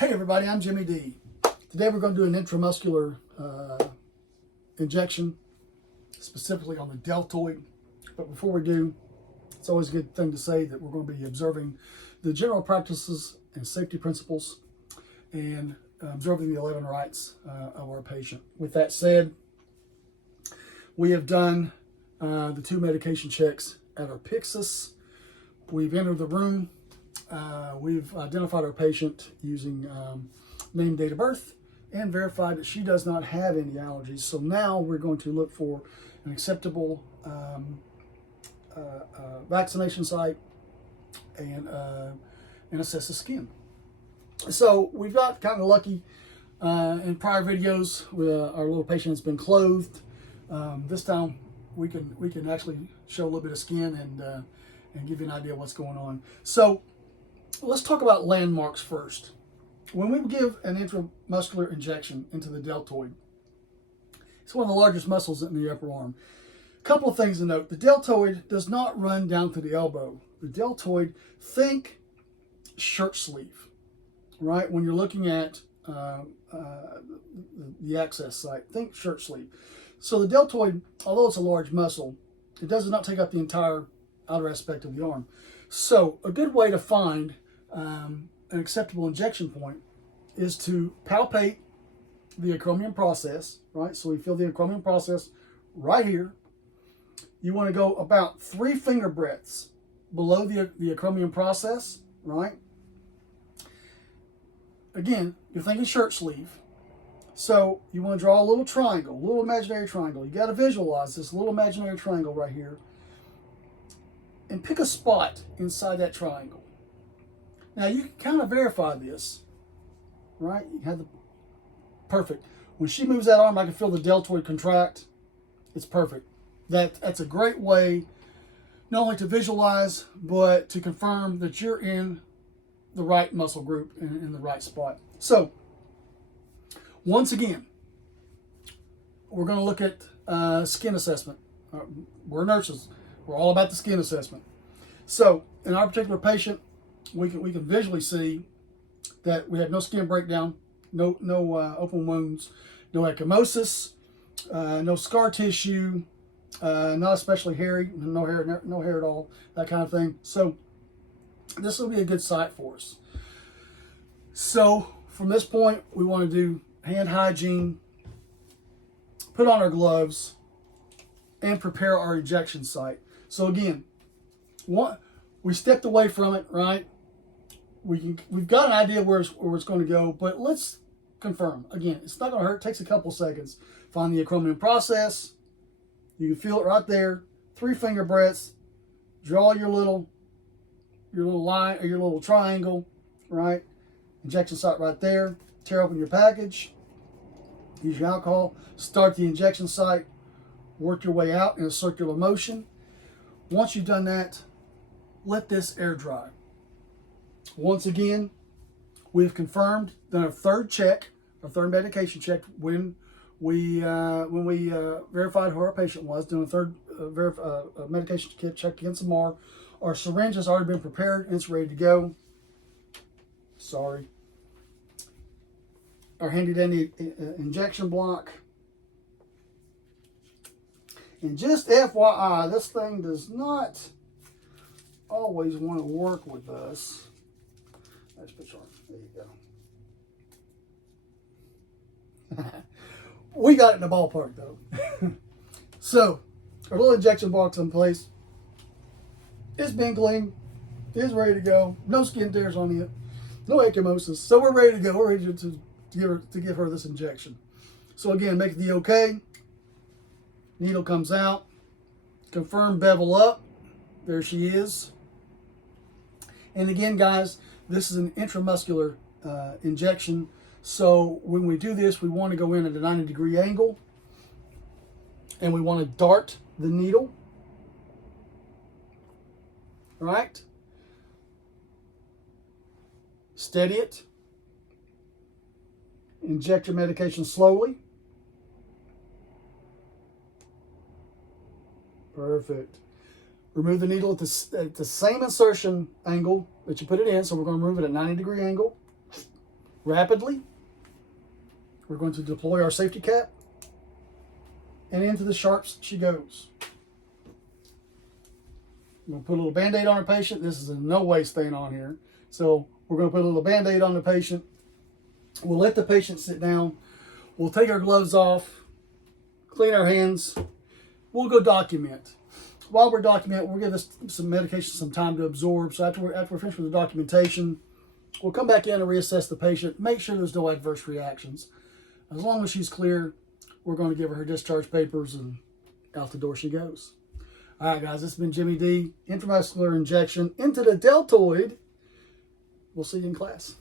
Hey everybody, I'm Jimmy D. Today we're going to do an intramuscular injection, specifically on the deltoid. But before we do, it's always a good thing to say that we're going to be observing the general practices and safety principles and observing the 11 rights of our patient. With that said, we have done the 2 medication checks at our Pyxis. We've entered the room. We've identified our patient using name, date of birth, and verified that she does not have any allergies. So now we're going to look for an acceptable vaccination site and assess the skin. So we've got kind of lucky in prior videos. Our little patient has been clothed. This time we can actually show a little bit of skin and give you an idea of what's going on. So let's talk about landmarks first. When we give an intramuscular injection into the deltoid, it's one of the largest muscles in the upper arm. A couple of things to note. The deltoid does not run down to the elbow. The deltoid, think shirt sleeve, right? When you're looking at the access site, think shirt sleeve. So the deltoid, although it's a large muscle, it does not take up the entire outer aspect of the arm. So a good way to find an acceptable injection point is to palpate the acromion process, right? So we feel the acromion process right here. You want to go about 3 finger breadths below the acromion process, right? Again, you're thinking shirt sleeve. So you want to draw a little triangle, a little imaginary triangle. You got to visualize this little imaginary triangle right here and pick a spot inside that triangle. Now you can kind of verify this, right? You have the perfect. When she moves that arm, I can feel the deltoid contract. It's perfect. That's a great way not only to visualize, but to confirm that you're in the right muscle group and in the right spot. So once again, we're going to look at skin assessment. We're nurses. We're all about the skin assessment. So in our particular patient, we can visually see that we have no skin breakdown, no open wounds, no ecchymosis, no scar tissue, not especially hairy, no hair at all, that kind of thing. So this will be a good site for us. So from this point, we want to do hand hygiene, put on our gloves, and prepare our injection site. So again, we stepped away from it, right? We've got an idea where it's going to go, but let's confirm. Again, it's not going to hurt. It takes a couple seconds. Find the acromion process. You can feel it right there. 3 finger breadths. Draw your little line or your little triangle, right? Injection site right there. Tear open your package. Use your alcohol. Start the injection site. Work your way out in a circular motion. Once you've done that, let this air dry. Once again, we've confirmed, done a third medication check when we verified who our patient was, doing a third medication check against the MAR. Our syringe has already been prepared and it's ready to go. Sorry. Our handy dandy injection block. And just FYI, this thing does not always want to work with us. Nice picture. There you go. We got it in the ballpark though. So, our little injection box in place. It's been cleaned. It's ready to go. No skin tears on it. No ecchymosis. So we're ready to go. We're ready to give her this injection. So again, make the okay. Needle comes out. Confirm bevel up. There she is. And again, guys, this is an intramuscular injection. So when we do this, we want to go in at a 90-degree angle. And we want to dart the needle. Right? Steady it. Inject your medication slowly. Perfect. Remove the needle at the same insertion angle that you put it in. So we're going to remove it at a 90-degree angle. rapidly. We're going to deploy our safety cap, and into the sharps she goes. I'm going to put a little Band-Aid on our patient. This is in no way staying on here. So we're going to put a little Band-Aid on the patient. We'll let the patient sit down. We'll take our gloves off, clean our hands. We'll go document. While we're documenting, we'll give us some medication some time to absorb. So after we're finished with the documentation, we'll come back in and reassess the patient, make sure there's no adverse reactions. As long as she's clear, we're going to give her discharge papers, and out the door she goes. All right, guys, this has been Jimmy D. Intramuscular injection into the deltoid. We'll see you in class.